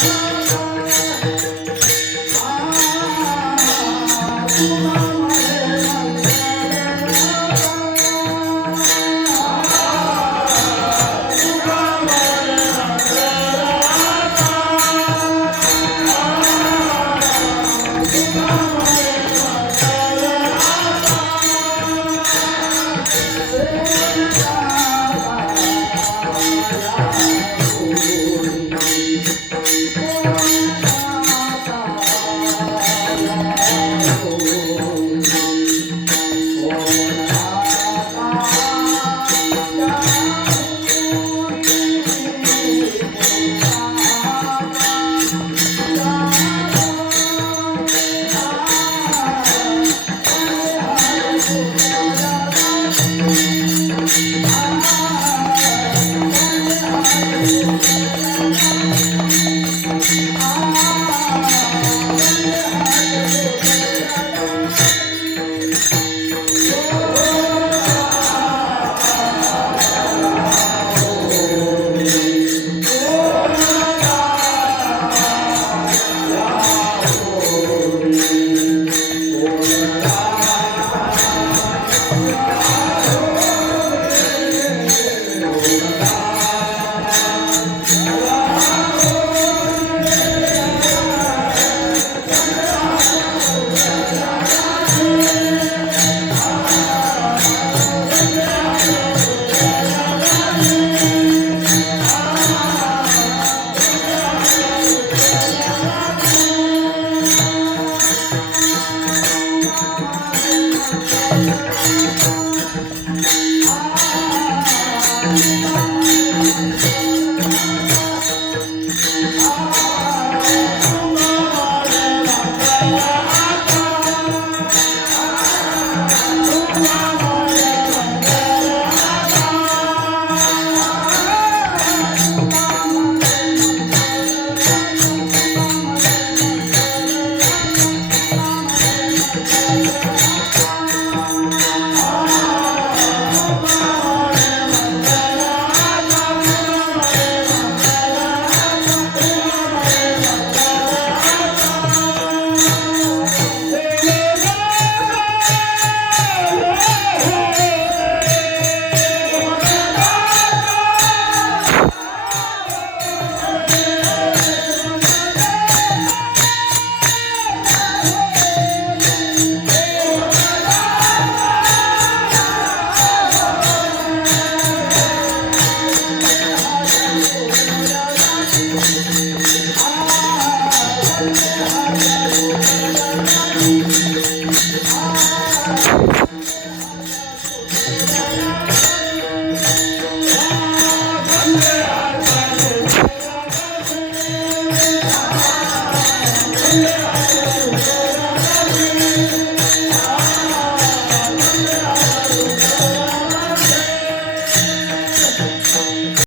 Thank you. Oh, oh, oh, oh,